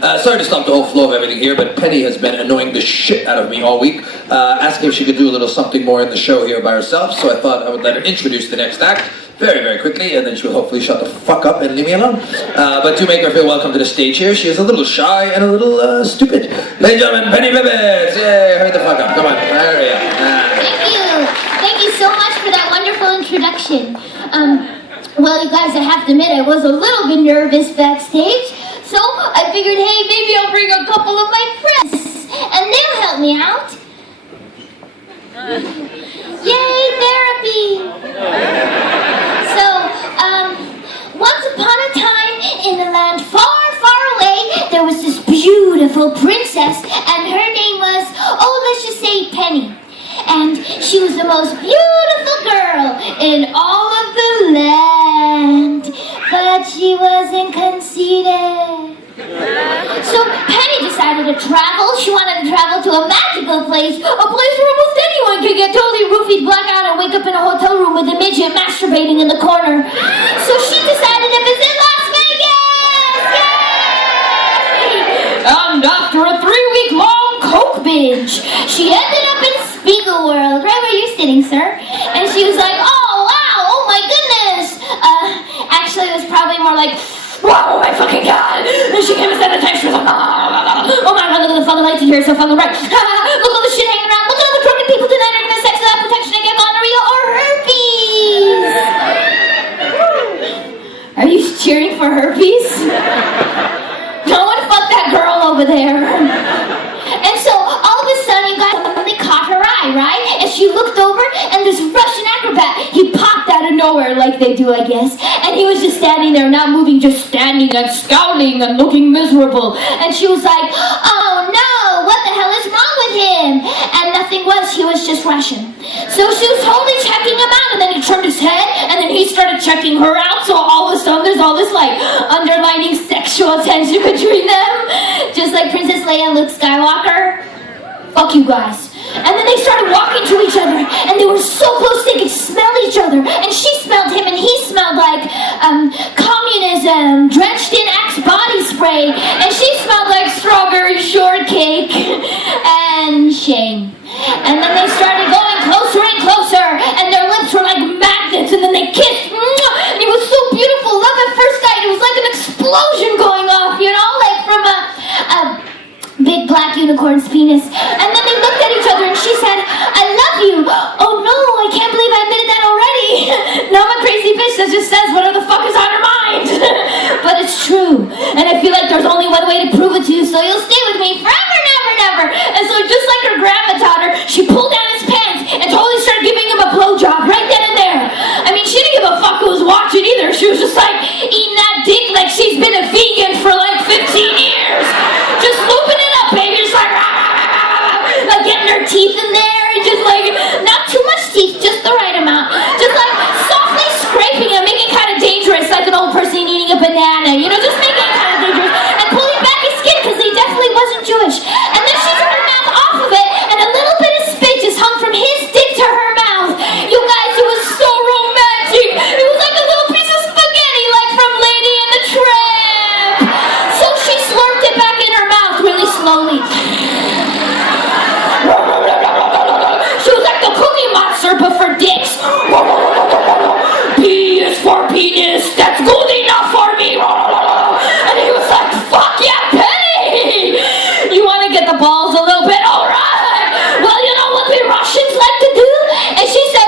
Sorry to stop the whole flow of everything here, but Penny has been annoying the shit out of me all week, asking if she could do a little something more in the show here by herself, so I thought I would let her introduce the next act very, very quickly, and then she will hopefully shut the fuck up and leave me alone. But to make her feel welcome to the stage here, she is a little shy and a little stupid. Ladies and gentlemen, Penny Pibbets! Yay, hurry the fuck up. Come on, there we are. Thank you. Thank you so much for that wonderful introduction. Well, you guys, I have to admit, I was a little bit nervous backstage, so I figured, hey, maybe I'll bring a couple of my friends, and they'll help me out. Yay, therapy! So, once upon a time, in a land far, far away, there was this beautiful princess, and her name was, let's just say Penny. And she was the most beautiful girl in all of the land, but she wasn't conceited. So Penny decided to travel. She wanted to travel to a magical place, a place where almost anyone could get totally roofied, black out, and wake up in a hotel room with a midget masturbating in the corner. So she decided to visit Las Vegas! Yay! And after a 3-week-long coke binge, she ended up in Spiegel World, right where you're sitting, sir. And she was like, oh, wow, oh my goodness. Actually, it was probably more like, wow, oh my fucking god! And she came and sent a text, she was like, oh my god, look at the fucking lights in here, so fucking bright. Look at all the shit hanging around, look at all the drunken people tonight are gonna sex without protection and get gonorrhea or herpes! Are you cheering for herpes? No one fucked that girl over there. And so, all of a sudden, you guys, something caught her eye, right? And she looked over, and this Russian acrobat, he popped out of nowhere, like they do, I guess. And he was just standing there, not moving, just standing and scowling and looking miserable. And she was like, oh no, what the hell is wrong with him? And nothing was, he was just Russian. So she was totally checking him out, and then he turned his head, and then he started checking her out, so all of a sudden there's all this, like, underlining sexual tension between them. Just like Princess Leia and Luke Skywalker. Fuck you guys. And then they started walking to each other, and they were so close they could smell each other. And she smelled him, and he smelled like communism drenched in Axe body spray, and she smelled like strawberry shortcake and shame. And then they started going closer and closer, and their lips were like magnets, and then they kissed. And it was so beautiful, love at first sight. It was like an explosion going off, you know, like from a big black unicorn's penis. And then they looked at each other and she said, I love you. Oh no, I can't believe I admitted that already. Now I'm a crazy bitch that just says whatever the fuck is on her mind. But it's true. And I feel like there's only one way to prove it to you, so you'll stay with me forever, never, never. And so just like her grandma taught her, she pulled down his pants and totally started giving him a blowjob right then and there. I mean, she didn't give a fuck who was watching either. She was just like eating that dick like she's been a vegan for like 15 years. Just looping it up, baby, just like, like getting her teeth in there, and just like, not too much teeth, just the right amount. Just like softly scraping it, making it kind of dangerous, like an old person eating a banana, you know, just making it kind of dangerous, and pulling back his skin, because he definitely wasn't Jewish. And then she took her mouth off of it, and a little bit of spit just hung from his dick to her mouth. You guys, it was so romantic. It was like a little piece of spaghetti, like from Lady and the Tramp. So she slurped it back in her mouth really slowly. She was like the Cookie Monster, but for dicks. P is for penis, that's good enough for me. And he was like, fuck yeah, Penny! You want to get the balls a little bit? Alright! Well, you know what we Russians like to do? And she said,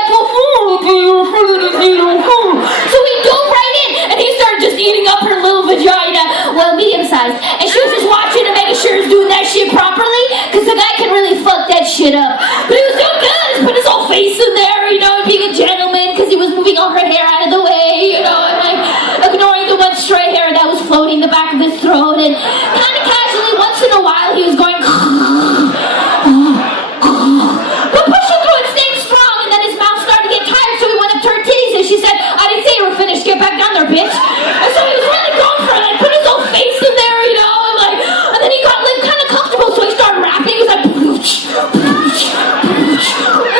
so he dove right in, and he started just eating up her little vagina, well, medium-sized. And she was just watching and making sure he was doing that shit properly, because the guy can really fuck that shit up. But he was doing good, he put his whole face in there, you know, being a gentleman, because he was moving all her hair out of the way, you know, and like ignoring the one stray hair that was floating the back of his throat, and kind of casually, once in a while, he was going, but pushing through it, staying strong, and then his mouth started to get tired, so he went up to her titties, and she said, I didn't say you were finished, get back down there, bitch. And so he was really going for it, like, put his whole face in there, you know, and like, and then he got like kind of comfortable, so he started rapping, he was like, and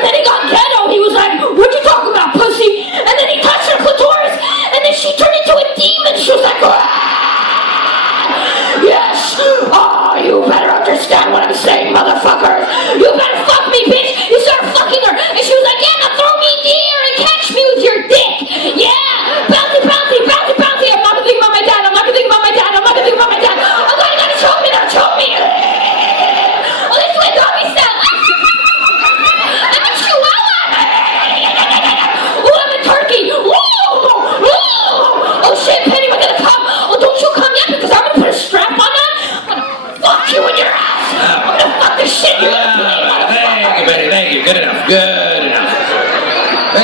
then he got ghetto, he was like, what you talking about, pussy? And then he touched her clitoris, and then she turned into a demon, she was like, ah! Yes,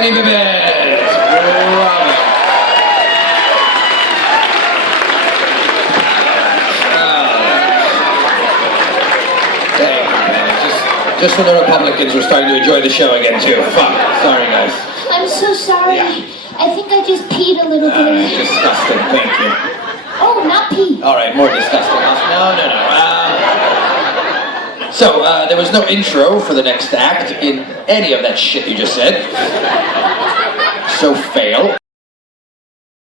Penny Pibbets. Bravo. Just when the Republicans were starting to enjoy the show again, too. Fuck. Sorry, guys. I'm so sorry. Yeah. I think I just peed a little bit. Disgusting. Thank you. Oh, not pee. All right, more disgusting. No. So, there was no intro for the next act in any of that shit you just said. So, fail.